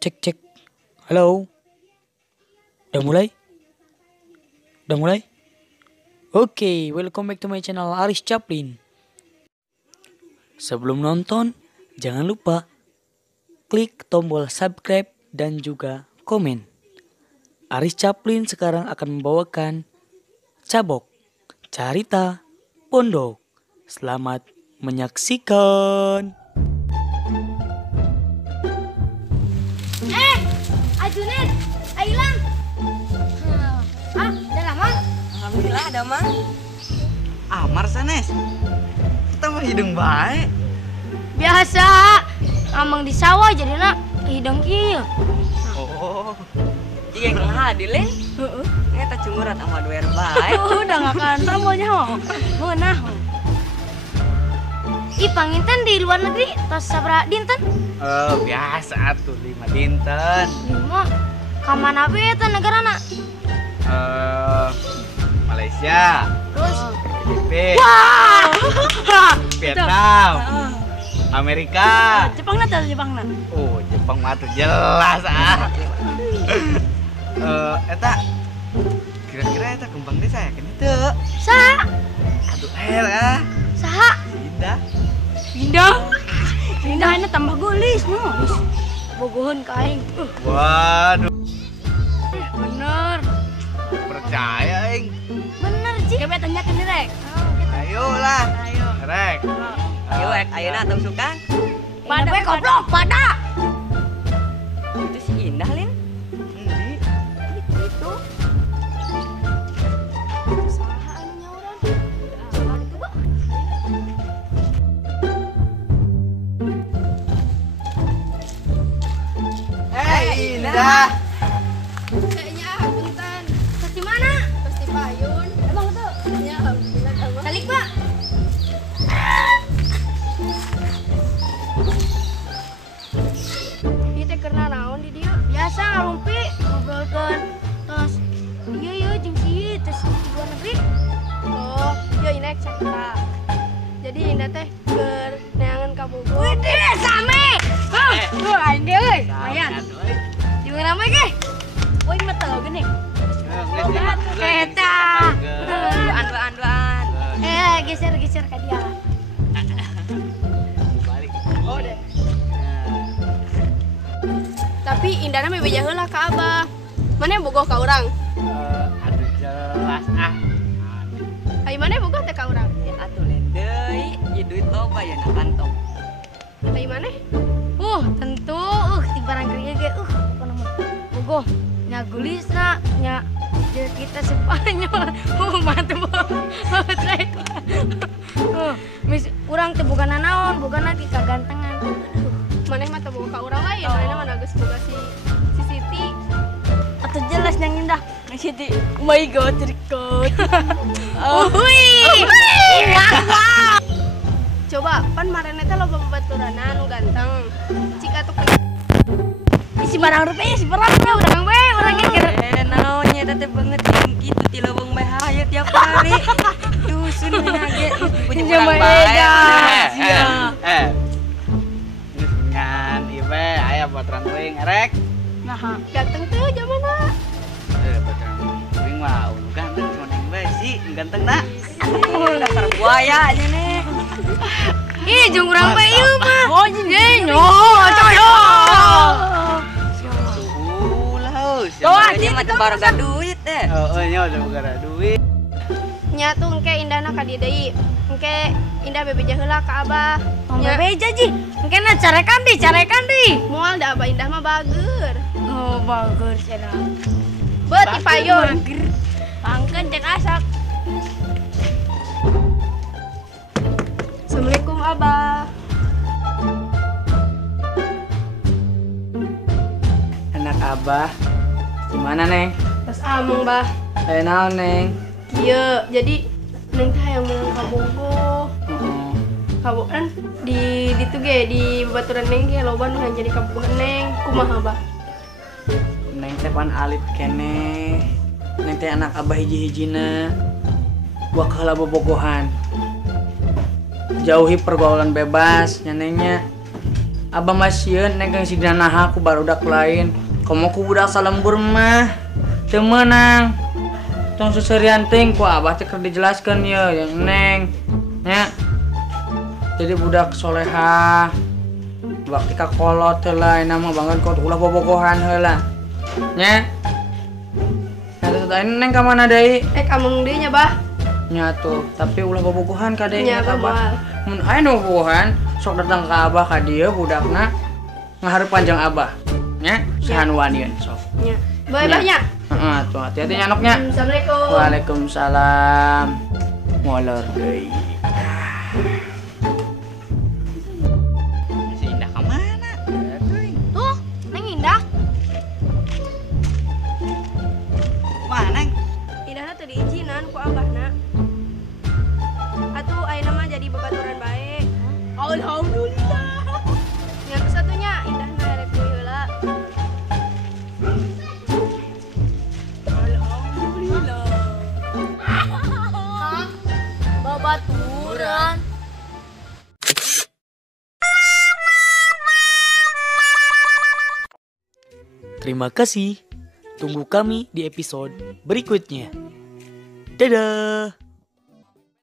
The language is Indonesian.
Cek cek. Halo. Udah mulai? Udah mulai? Oke, welcome back to my channel Aris Chaplin. Sebelum nonton, jangan lupa klik tombol subscribe dan juga komen. Aris Chaplin sekarang akan membawakan Cabok, Carita Pondok. Selamat menyaksikan. Ajunet, Ailang. Udah lama? Alhamdulillah ada mang. Amar sanes. Kita mah hidung baik. Biasa, amang di sawah jadi nak hidung kieu. Oh. Jika yang hadilin. Eta cumurat sama duer baik. Udah gak kan sambalnya ho. Nah. Panginten di luar negeri tos sabra dinten? Biasa tuh 5 dinten. 5. Kamana we eta negarana? Malaysia. Terus Filipina. wah. Vietnam. Amerika. Jepangna teh Jepangna. Oh, Jepang mah tuh jelas Eta kira-kira eta kembang desa ya kan itu. Saha? Aduh Saha? Indah. Pindah ini tambah gulis no. Bogohon ka aing. Waduh, Bener. percaya aing. Bener Ci. Coba tanyakan nih Rek. Ayolah. Ayo. Rek. Ayo ayeuna tong suka. Pada we goblok pada. Itu si Indah, Lin. Itu. Saha anu nyauran? Apa itu, Pak? Indah. Kayaknya punten. Terus di mana? Terus di payun. Emang itu? Ya alhamdulillah kamu. Balik, Pak. Ieu teh keur naon di dieu? Biasa ngalumpi ngobrolkeun tos. Ieu jeung si tos di luar negeri. Oh, yo inek cerita. Jadi Indah teh keur neangan ka Bogor. Widih, same. Aing ge euy. Lumayan. Di mana mah ge? Woi mah teu geuning. Eta. Duaan. Geser ka dia. Balik. Oh deh. Tapi Indahna mah beja heula ka Abah. Mana bogoh ka urang? Aduh jelas Ai mana bogoh teh ka urang? Ya atuh Lin deui, ieu duit loba ya na kantong. Ai mana? Tentu ti barang gerinya ge apa nama? Bogoh nya gulisna nya dia kita Spanyol. Mantep banget. Mis urang teh bukan naon, bukan lagi kagantengan. Mana mah teh bogoh ka urang lain, mana mah geus boga si Siti. Atau jelas yang indah. Siti. Oh my god, record. Coba pan marane teh loba babaturanna anu ganteng. Cik atuh Isi barang rupiah, isi barangnya urang we, urangnya keur. Naonnya teh banget kitu ti leuweung bae hayu tiap hari. Dusun ge punya Jeung urang bae bae. dah. Geus ngan ieu bae aya baturan teuing erek. Nah, ganteng tuh jamana. Baturan teuing mah ganteng cuma yang bae sih ganteng na. Dasar buaya nya nih. ih jeung urang bae ieu mah. Oh, nyo, coyo. Doa aja mah baroga duit teh. Heeh nya udah bagara duit. Nya tuh engke Indahna ka dieu deui. Engke Indah bebeja heula ka Abah. Nya beja ji. Engkena carekan di. Moal da Abah Indah mah bager. Oh, bagus cenah. Beut di payun. Pangkeun cek asak. Assalamualaikum Abah. Anak Abah gimana Neng? Terus amung Bah. Kayak naon Neng? Kieu, jadi Neng teh hayang meunang ka Bogor. Heeh. Ka Bogor kan di ditu ge di babaturan Neng ge loba nu hayang jadi ka Bogor Neng. Kumaha Bah? Neng teh pan alit keneh. Neng teh anak Abah hiji-hijina. Gua kalah bobogohan. Jauhi pergaulan bebas nyanengnya. Abah masieun neng kang signa naha ku barudak lain. Komo ku budak salembur mah teu meunang. Tong suserian teuing ku abah teh keur dijelaskeun ye yang neng. Nya. Jadi budak soleha. Bakti ka kolot heula ayeuna mah banget kot ulah bobogohan heula. Nya. Eta neng ka mana deui? Kamung deui nya bah. Nya tuh, tapi ulah bobogohan ka deui Nya nya bah. Mun aya nu bobogohan, sok datang ka abah ka dieu budakna ngaharep panjang abah. Nya, sahan wanieun sok. Nya. Bae bah nya. Heeh, tuh hati-hati nya anaknya. Assalamualaikum. Waalaikumsalam. Molor deui. Si Indah ka mana? Tuh, Neng Indah. Mana, Neng? Indahna teu diizinan ku abahna. Atuh ayeuna mah jadi babaturan bae. Alhamdulillah. Yang satunya Indahna rek deui heula. Alhamdulillah. Babaturan. Terima kasih. Tunggu kami di episode berikutnya. Dadah.